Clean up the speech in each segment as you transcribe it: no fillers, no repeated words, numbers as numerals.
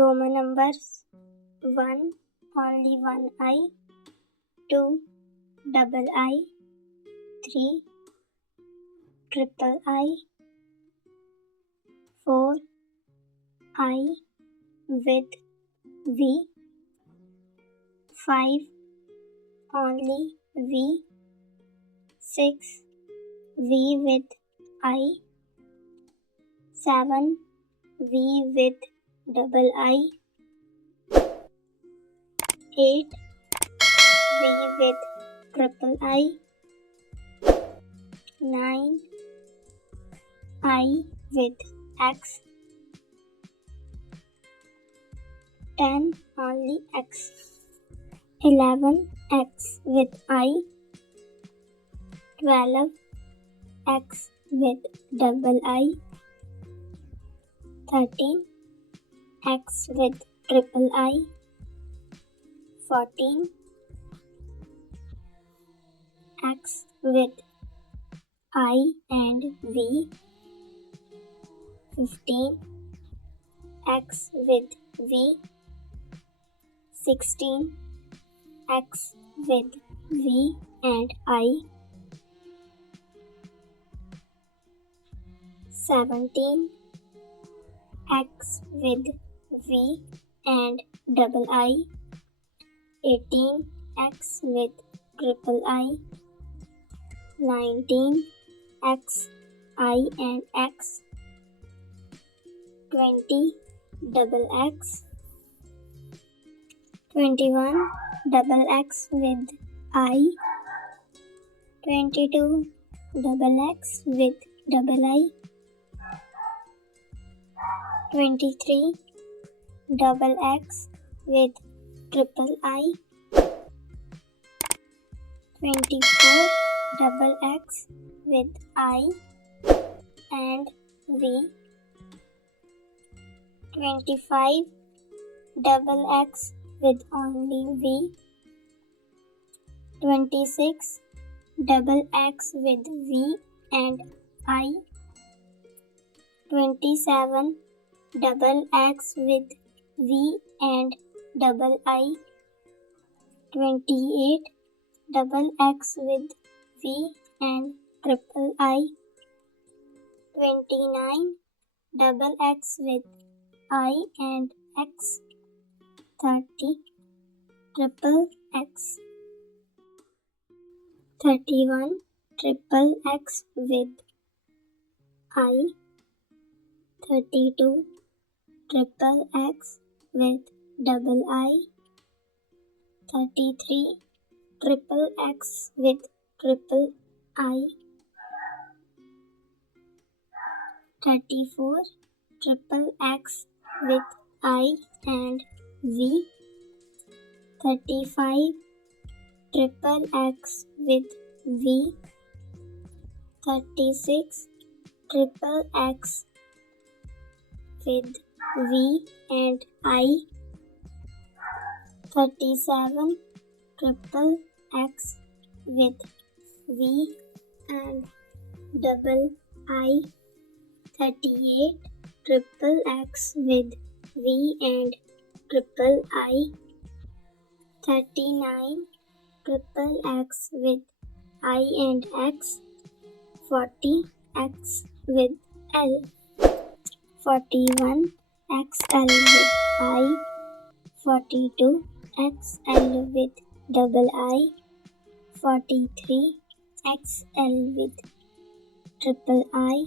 Roman numbers 1 only one I, 2 double I, 3 triple I, 4 I with V, 5 only V, 6 V with I, 7 V with double I, 8 V with triple I, 9 I with X, 10 only X, 11 X with I, 12 X with double I, 13 X with triple I, 14 X with I and V, 15 X with V, 16 X with V and I, 17 X with V and double I, 18 X with triple I, 19 X I and X, 20 double X, 21 double X with I, 22 double X with double I, 23 double X with triple I, 24 double X with I and V, 25 double X with only V, 26 double X with V and I, 27 double X with V and double I, 28 double X with V and triple I, 29 double X with I and X, 30 triple X, 31 triple X with I, 32 triple X with double I, 33 triple X with triple I, 34 triple X with I and V, 35 triple X with V, 36 triple X with V and I, 37 triple X with V and double I, 38 triple X with V and triple I, 39 triple X with I and X, 40 X with L, 41 XL with I, 42 XL with double I, 43 XL with triple I,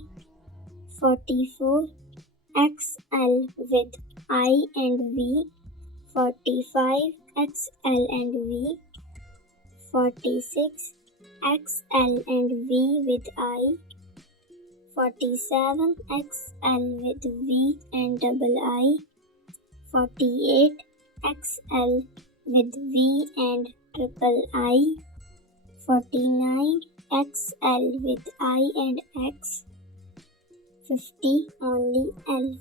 44 XL with I and V, 45 XL and V, 46 XL and V with I, 47 XL with V and double I, 48 XL with V and triple I, 49 XL with I and X, 50 only L.